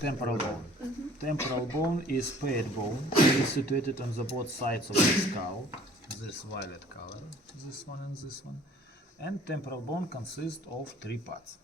temporal bone. Temporal bone is paired bone. It is situated on the both sides of the skull. This violet color, this one and this one. And temporal bone consists of 3 parts.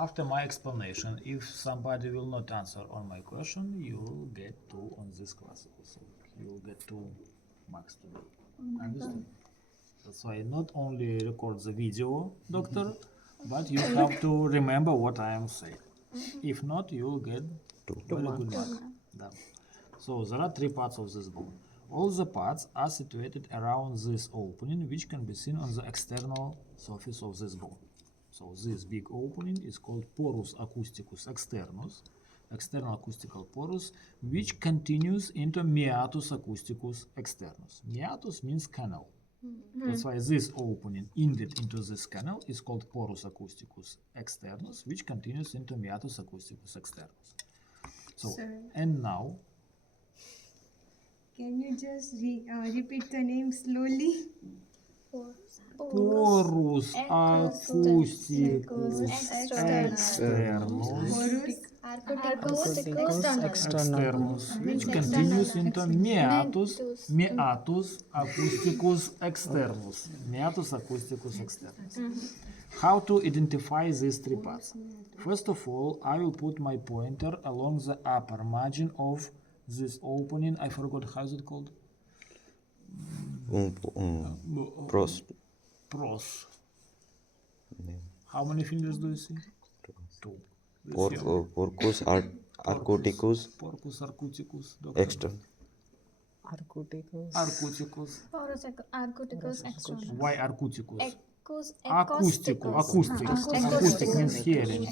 After my explanation, if somebody will not answer on my question, you will get 2 on this class. So you will get 2 marks today. Understand? That's why not only record the video, doctor, but you have to remember what I am saying. If not, you will get 2 very good marks. So there are 3 parts of this bone. All the parts are situated around this opening, which can be seen on the external surface of this bone. So this big opening is called porus acousticus externus, external acoustical porus, which continues into meatus acousticus externus. Meatus means canal. That's why this opening inlet into this canal is called porus acousticus externus, which continues into meatus acousticus externus. So, and now, can you just repeat the name slowly? porus acousticus externus, which continues into meatus acousticus externus. Meatus acousticus externus. How to identify these 3 parts? First of all, I will put my pointer along the upper margin of this opening. I forgot how is it called? Pros. How many fingers do you see? 2. Porcus arcuticus externus. Arcuticus. Externus. Why arcuticus? Acoustic means hearing.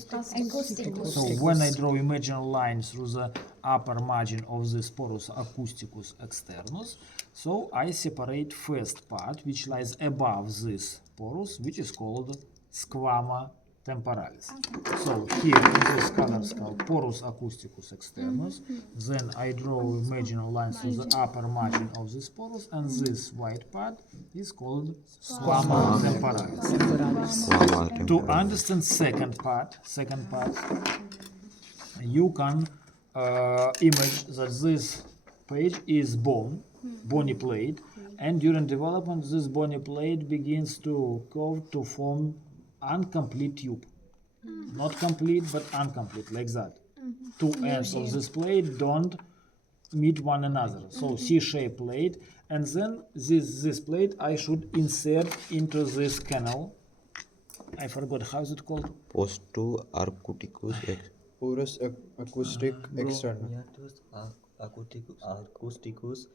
So when I draw imaginary line through the upper margin of this porus acousticus externus, so I separate first part which lies above this porus, which is called squama temporalis. So here in this color skull, porus acousticus externus, then I draw imaginary line through the upper margin of this porus, and this white part is called squama temporalis. To understand second part, you can image that this page is bony plate, and during development this bony plate begins to curve to form incomplete tube. Not complete, but incomplete, like that. 2 ends of this plate don't meet one another. So C-shaped plate, and then this plate I should insert into this canal. I forgot how is it called? Porus acoustic externus. Acousticus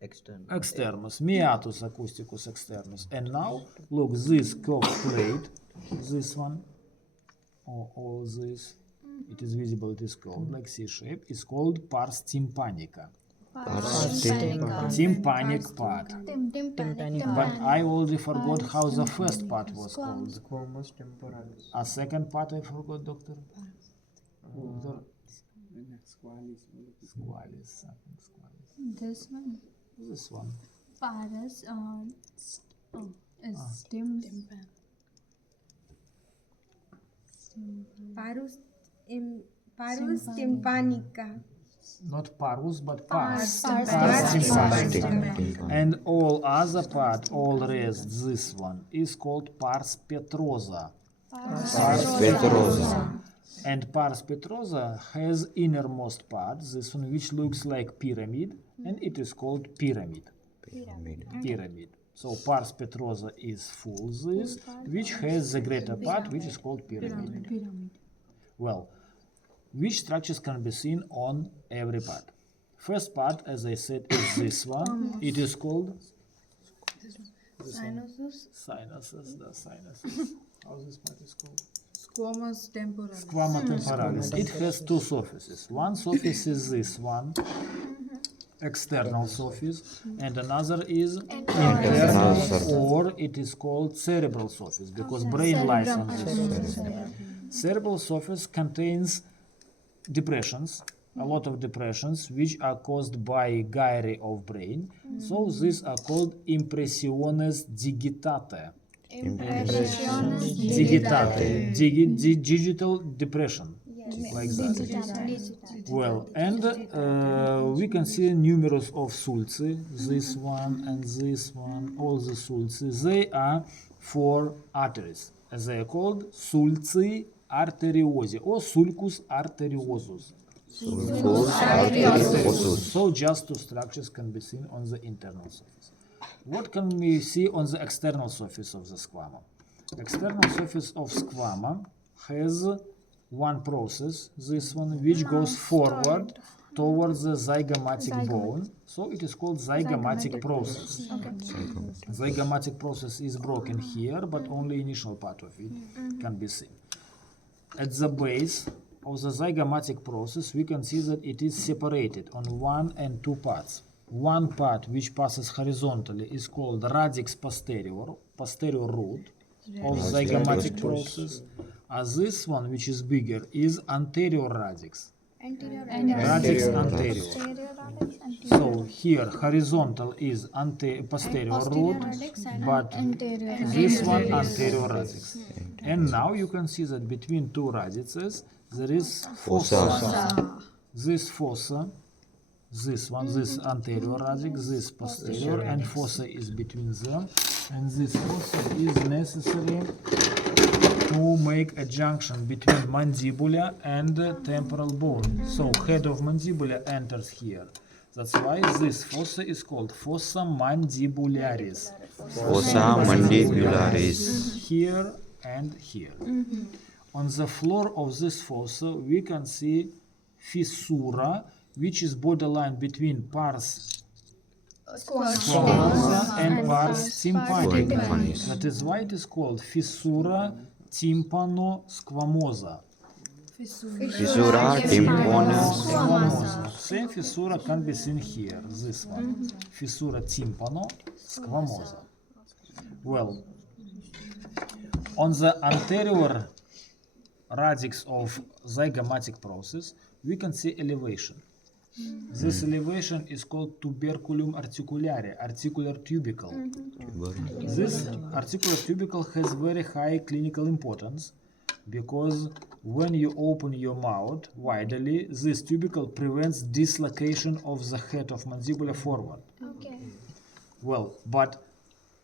externus, meatus acousticus externus. And now look, this curved plate, this one, or all this, it is visible, it is curved like C-shape, is called pars tympanica. Tympanic part. But I already forgot how the first part was called. Squamous temporalis. A second part I forgot, doctor. Squalis. This one. This one. Parus is stem. Parus tympanica. Not parus, but pars. Pars Tympanica. And all other part, all rest, this one, is called pars petrosa. And pars petrosa has innermost part, this one, which looks like pyramid, and it is called pyramid. So pars petrosa is full this, which has the greater part, which is called pyramid. Well, which structures can be seen on every part? First part, as I said, is this one. It is called Sinuses. sinuses. How this part is called? Squamous temporalis. Squama temporalis. It has 2 surfaces. One surface is this one, external surface, and another is internal, or it is called cerebral surface, because brain lies on this surface. Cerebral surface contains depressions, a lot of depressions, which are caused by gyri of brain. So these are called impressiones digitate. Digital depression. like that. Digital. Well, and we can see numerous of sulci, this one and this one, all the sulci. They are four arteries. They are called sulci arteriosi or sulcus arteriosus. Sulcus arteriosus. So just two structures can be seen on the internal surface. What can we see on the external surface of the squama? External surface of squama has one process, this one, which goes forward towards the zygomatic bone. So it is called zygomatic process. Zygomatic process is broken here, but only initial part of it can be seen. At the base of the zygomatic process, we can see that it is separated on one and two parts. One part which passes horizontally is called radix posterior, posterior root of zygomatic process. As this one, which is bigger, is anterior radix. Radix anterior. So here horizontal is posterior root, but this one anterior radix. And now you can see that between two radixes there is fossa. This fossa, this one, this anterior radix, this posterior, and fossa is between them. And this fossa is necessary to make a junction between mandibula and temporal bone. So head of mandibula enters here. That's why this fossa is called fossa mandibularis. Fossa mandibularis. Here and here. On the floor of this fossa, we can see fissura, which is borderline between pars squamosa and pars tympanica. That is why it is called fissura tympano-squamosa. Fissura tympano-squamosa. Same fissura can be seen here, this one. Fissura tympano-squamosa. Well, on the anterior radix of zygomatic process, we can see elevation. This elevation is called tuberculum articulare, articular tubercle. This articular tubercle has very high clinical importance because when you open your mouth widely, this tubercle prevents dislocation of the head of mandibula forward. Okay. Well, but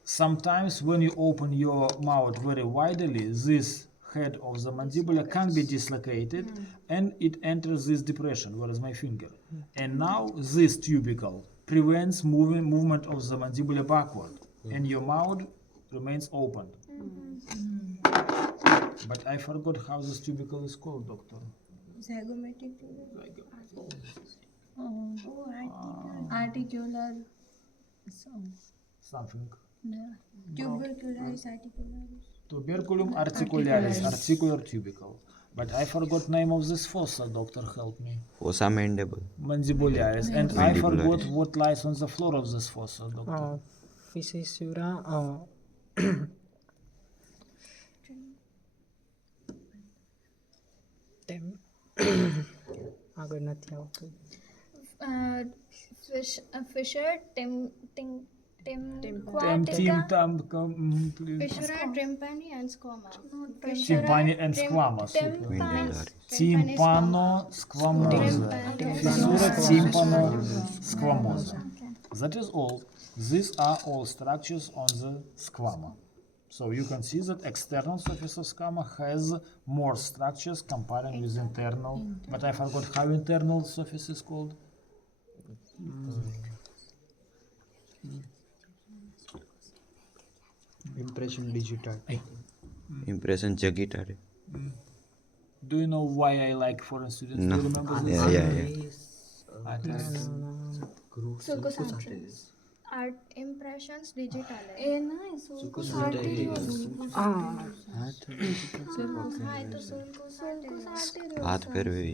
sometimes when you open your mouth very widely, this head of the mandibula can be dislocated and it enters this depression, where is my finger? And now this tubercle prevents movement of the mandibula backward and your mouth remains open. But I forgot how this tubercle is called, doctor. Zygomatic. Articular. Something. Tubercularis articularis. Tuberculum articularis, articular tubercle. But I forgot name of this fossa, doctor, help me. Fossa mandible. Mandibularis. And I forgot what lies on the floor of this fossa, doctor. Fissura આગળ નથી આવતું. Fisher Fissura tympani and squama. Tympani and squama. Tympano-squamosa. Fissura tympano-squamosa. That is all. These are all structures on the squama. So you can see that external surface of squama has more structures comparing with internal. But I forgot how internal surface is called. Impression digital. Impression jagitare. Do you know why I like foreign students? No. Do you remember this? Yeah. sulcus arteries. Art impressions digital. sulcus હાથ ફેરવે.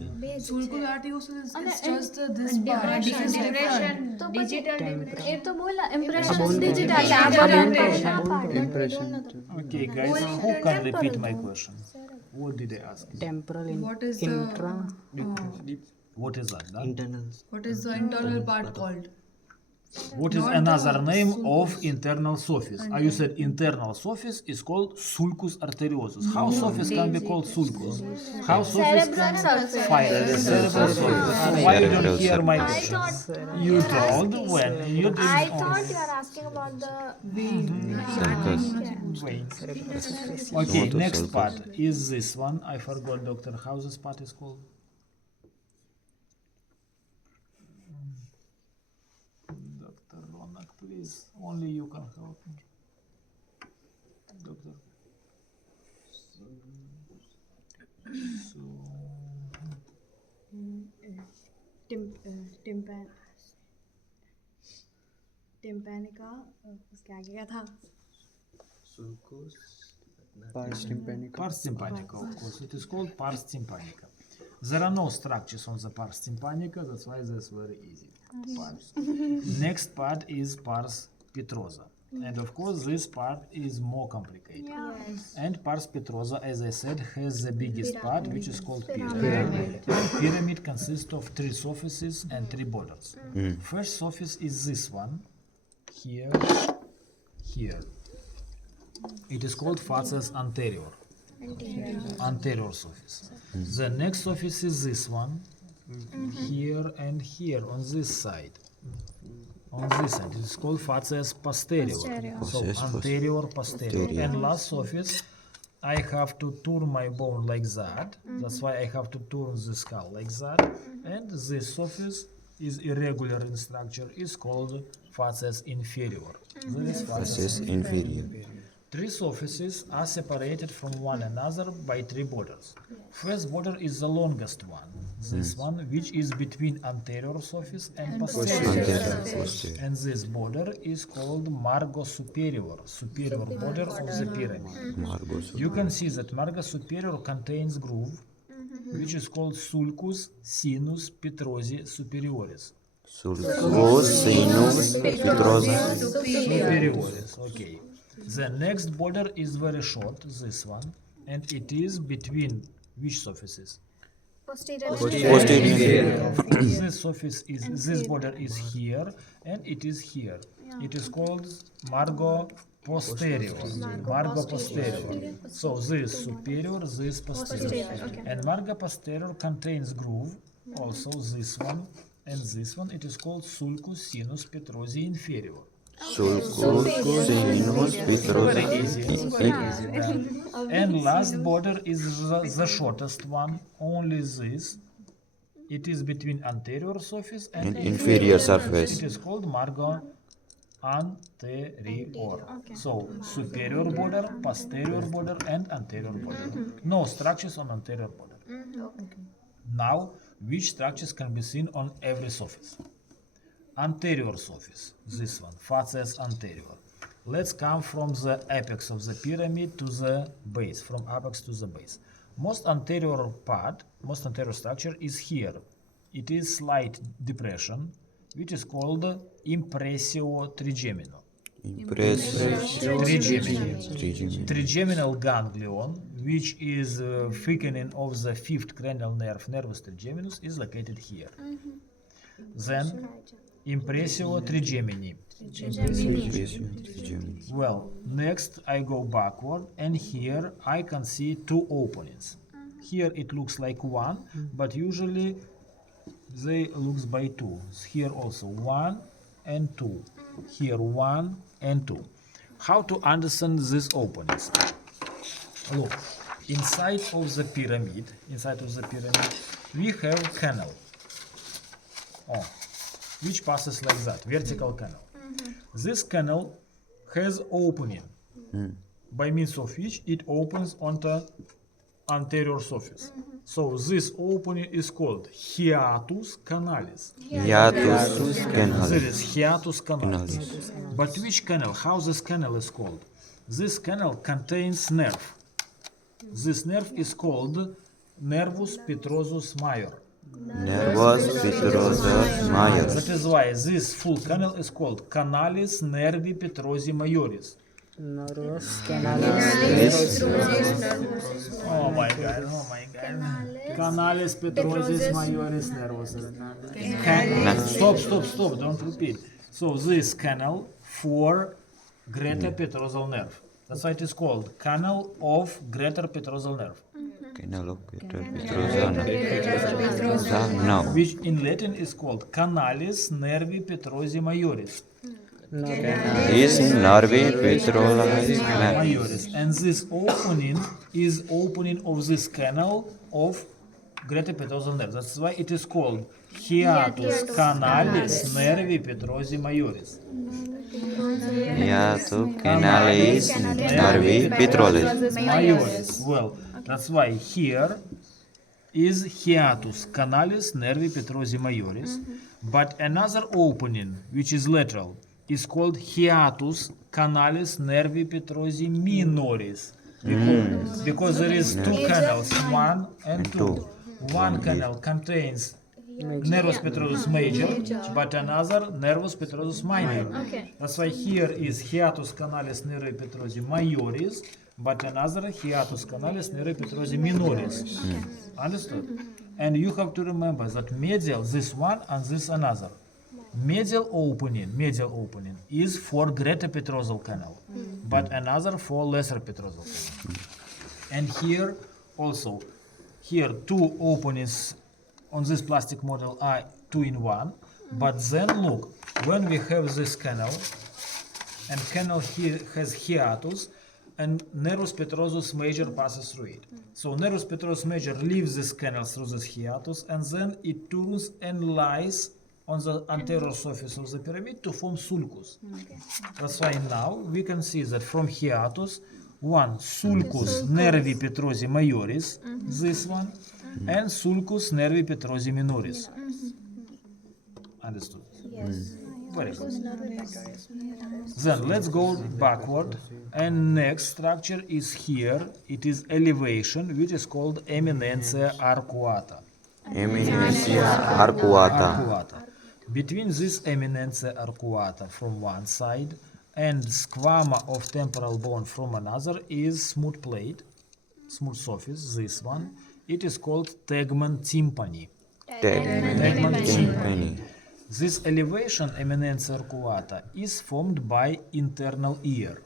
Sulcus arteriosus is just this part. Depression. Digital. ये तो बोला impressions digital. Impression. Okay, guys, who can repeat my question? What did I ask? ટેમ્પરલ What is What is that? what is the internal part called? What is another name of internal surface? You said internal surface is called sulcus arteriosus. How surface can be called sulcus? How surface can fine, cerebral surface. So why you don't hear my question? You told when you didn't. I thought you are asking about the Sulcus. Wait. Sulcus. Okay, next Sulcus. part is this one. I forgot, doctor. How this part is called? Dr. Ronak, please. Only you can help me. Doctor. So, टिम्पैनिका उसके आगे क्या था Pars tympanica. pars tympanica, of course. It is called pars tympanica. There are no structures on the pars tympanica, that's why that's very easy. Pars. Next part is pars petrosa. And of course, this part is more complicated. And pars petrosa, as I said, has the biggest part, which is called pyramid. Pyramid consists of 3 surfaces and 3 borders. First surface is this one, here, here. It is called facies anterior. Anterior surface. The next surface is this one, here and here on this side. On this side, it is called facies posterior. So Facies anterior, posterior. And last surface, I have to turn my bone like that. That's why I have to turn the skull like that. And this surface is irregular in structure. Is called facies inferior. This is Facies inferior. 3 surfaces are separated from one another by 3 borders. First border is the longest one, this one, which is between anterior surface and posterior Anterior, surface. posterior. And this border is called margo superior, superior border of the pyramid. Margos. You can see that margo superior contains groove, which is called sulcus sinus petrosi superioris. Sulcus sinus petrosa. Superioris, okay. The next border is very short, this one, and it is between which surfaces? posterior. Posterior. This surface is, this border is here, and it is here. It is called margo posterior. Margo posterior. So this superior, this posterior. And margo posterior contains groove, also this one and this one. It is called sulcus sinus petrosi inferior. Sulcus sinus petrosa. And last border is the shortest one, only this. It is between anterior surface and And inferior surface. It is called margo anterior. So superior border, posterior border, and anterior border. No structures on anterior border. Now, which structures can be seen on every surface? Anterior surface, this one, facies anterior. Let's come from the apex of the pyramid to the base, from apex to the base. Most anterior part, most anterior structure is here. It is slight depression, which is called impressio trigemino. Trigeminal ganglion, which is thickening of the 5th cranial nerve, nervus trigeminus, is located here. Then impressio trigemini. Well, next I go backward, and here I can see 2 openings. Here it looks like 1, but usually they looks by 2. Here also 1 and 2. Here 1 and 2. How to understand these openings? Look, inside of the pyramid, we have canal. Oh, which passes like that, vertical canal. This canal has opening, by means of which it opens onto anterior surface. So this opening is called hiatus canalis. Hiatus There canalis. is hiatus canalis. But which canal? How this canal is called? This canal contains nerve. This nerve is called nervus petrosus major. Nervus petrosa major. That is why this full canal is called canalis nervi petrosi majoris. Nervus canalis. Oh my god, oh my god. Canalis petrosis majoris nervus. Stop, don't repeat. So this canal for greater petrosal nerve. That's why it is called canal of greater petrosal nerve, Canal of Greater Petrosa now. which in Latin is called canalis nervi petrosi majoris. Is Narvi Petrolized Majoris. And this opening is opening of this canal of greater petrosal nerve. That's why it is called hiatus canalis nervi petrosi majoris. Hiatus Canalis Narvi Petrolis. Majoris. Well, that's why here is hiatus canalis nervi petrosi majoris, but another opening which is lateral is called hiatus canalis nervi petrosi minoris, because there is two canals, one and two. One canal contains nervus petrosus major, but another nervus petrosus minor. That's why here is hiatus canalis nervi petrosi majoris, but another hiatus canalis nervi petrosi minoris. Understood? And you have to remember that medial, this one and this another. Medial opening is for greater petrosal canal, but another for lesser petrosal canal. And here also, here two openings on this plastic model are 2 in 1, but then look, when we have this canal, and canal here has hiatus, and nervus petrosus major passes through it. So nervus petrosus major leaves this canal through this hiatus, and then it turns and lies on the anterior surface of the pyramid to form sulcus. That's why now we can see that from hiatus, one sulcus nervi petrosi majoris, this one, and sulcus nervi petrosi minoris. Understood? Yes. Very good. Then let's go backward, and next structure is here. It is elevation, which is called eminentia arcuata. Eminencia Arcuata. Arcuata. Between this eminentia arcuata from one side and squama of temporal bone from another is smooth plate, smooth surface, this one. It is called tegmen tympani. Tegmen Timpani. This elevation, eminentia arcuata, is formed by internal ear.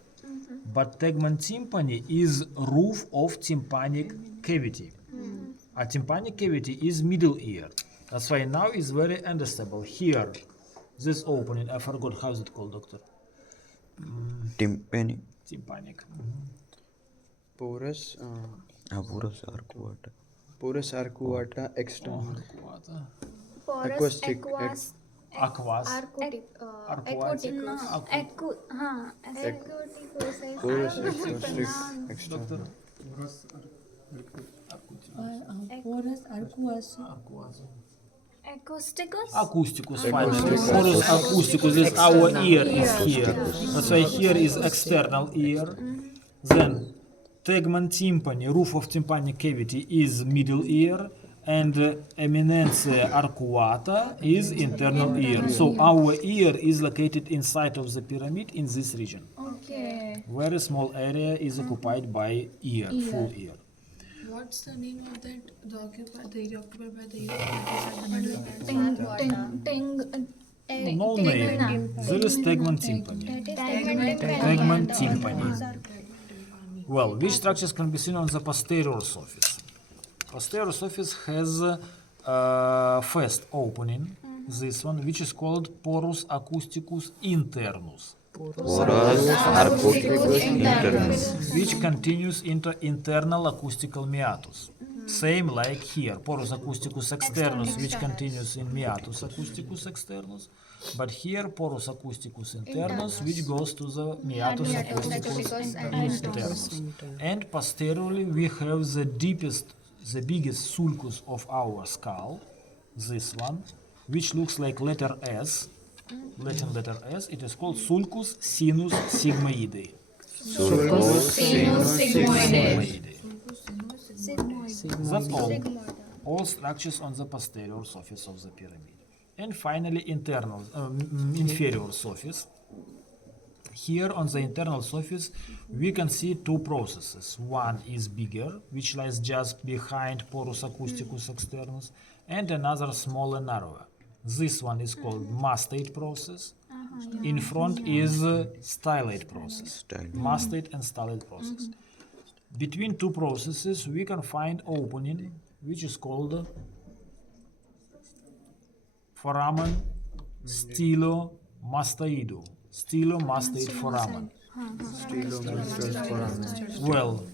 But tegmen tympani is roof of tympanic cavity. A tympanic cavity is middle ear. That's why now it's very understandable. Here, this opening, I forgot how is it called, doctor? Timpani. Tympanic. Porous, Apuros Arcuata. porous arcuata external. Arcuata. Porous Acoustic, aquas Aquas. aquatic Aquaticus. Porous acoustic external. Doctor. Porous arcuous. Aquas. acousticus Acousticus, finally. Porus acousticus is our ear is here. That's why here is external ear. Then tegmen tympani, roof of tympanic cavity, is middle ear, and eminentia arcuata is internal ear. So our ear is located inside of the pyramid in this region. Okay. Very small area is occupied by ear, full ear. What's the name of that? The area occupied by the ear that is at the middle of the No name. There is tegmen tympani. Tegmen tympani. Well, which structures can be seen on the posterior surface? Posterior surface has first opening, this one, which is called porus acousticus internus, Porus Arcuticus Internus. which continues into internal acoustical meatus. Same like here, porus acousticus externus, which continues in meatus acousticus externus, but here porus acousticus internus, which goes to the meatus acousticus internus. And posteriorly we have the biggest sulcus of our skull, this one, which looks like letter S, Latin letter S. It is called sulcus sinus sigmoide. Sulcus Sinus Sigmoide. That's all structures on the posterior surface of the pyramid. And finally, inferior surface. Here on the internal surface, we can see two processes. One is bigger, which lies just behind porus acousticus externus, and another smaller, narrower. This one is called mastate process, In front is styloid process. Styloid. Mastoid and styloid process. Between two processes, we can find opening, which is called foramen stylomastoidum. Stylomastoid foramen. Well,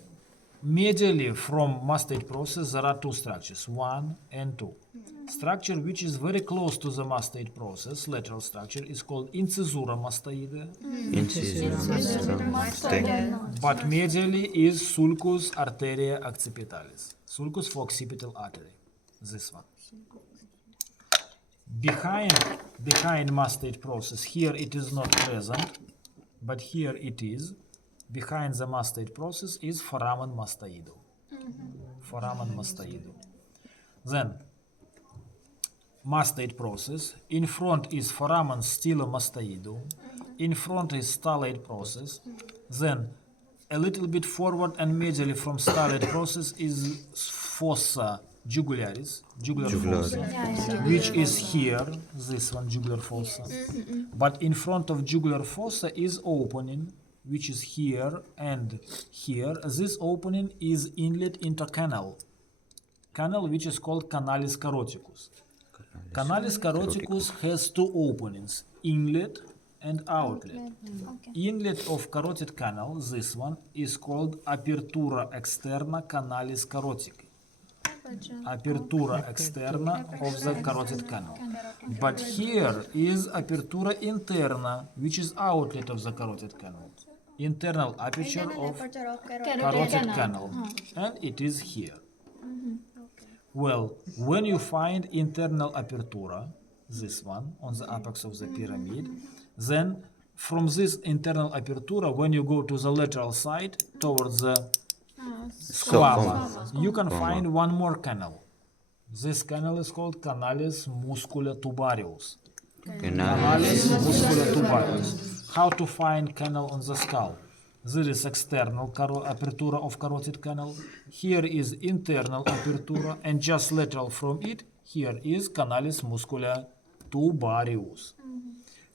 medially from mastoid process there are two structures, 1 and 2. Structure which is very close to the mastoid process, lateral structure, is called incisura mastoidea, but medially is sulcus arteria accipitalis. Sulcus for occipital artery, this one. Behind mastoid process, here it is not present, but here it is. Behind the mastoid process is foramen mastoidum. Foramen mastoidum. Then, mastoid process. In front is foramen stylomastoidum. In front is styloid process. Then, a little bit forward and medially from styloid process is fossa jugularis, jugular fossa, which is here, this one, jugular fossa. But in front of jugular fossa is opening, which is here and here. This opening is inlet into canal which is called canalis caroticus. Canalis caroticus has two openings, inlet and outlet. Inlet of carotid canal, this one, is called apertura externa canalis carotici. Apertura externa of the carotid canal. But here is apertura interna, which is outlet of the carotid canal. Internal aperture of carotid canal. And it is here. Well, when you find internal apertura, this one, on the apex of the pyramid, then from this internal apertura, when you go to the lateral side, towards the squama, you can find one more canal. This canal is called canalis muscula tubarius. Canalis muscula tubarius. How to find canal on the skull? There is external apertura of carotid canal. Here is internal apertura, and just lateral from it, here is canalis muscula tubarius.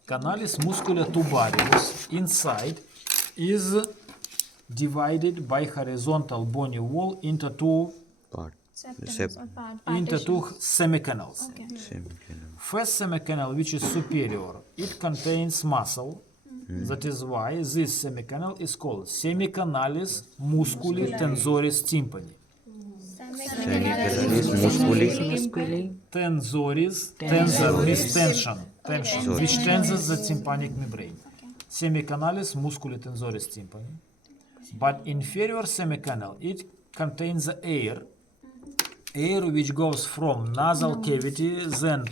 Canalis muscula tubarius inside is divided by horizontal bony wall into two semicanals. First semicanal, which is superior, it contains muscle. That is why this semicanal is called semicanalis musculi tensoris tympani. Semicanalis musculi Tensoris, tensor means tension, which tenses the tympanic membrane. Semicanalis musculi tensoris tympani. But inferior semicanal, it contains the air which goes from nasal cavity, then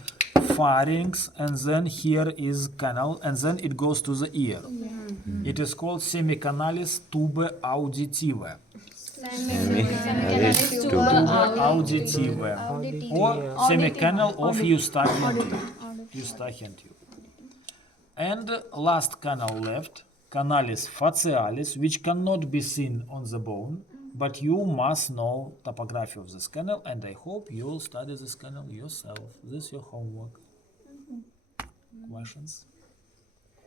pharynx, and then here is canal, and then it goes to the ear. It is called semicanalis tube auditive. Auditive, or semicanal of Eustachian tube. And last canal left, canalis facialis, which cannot be seen on the bone, but you must know topography of this canal, and I hope you'll study this canal yourself. This is your homework. Questions?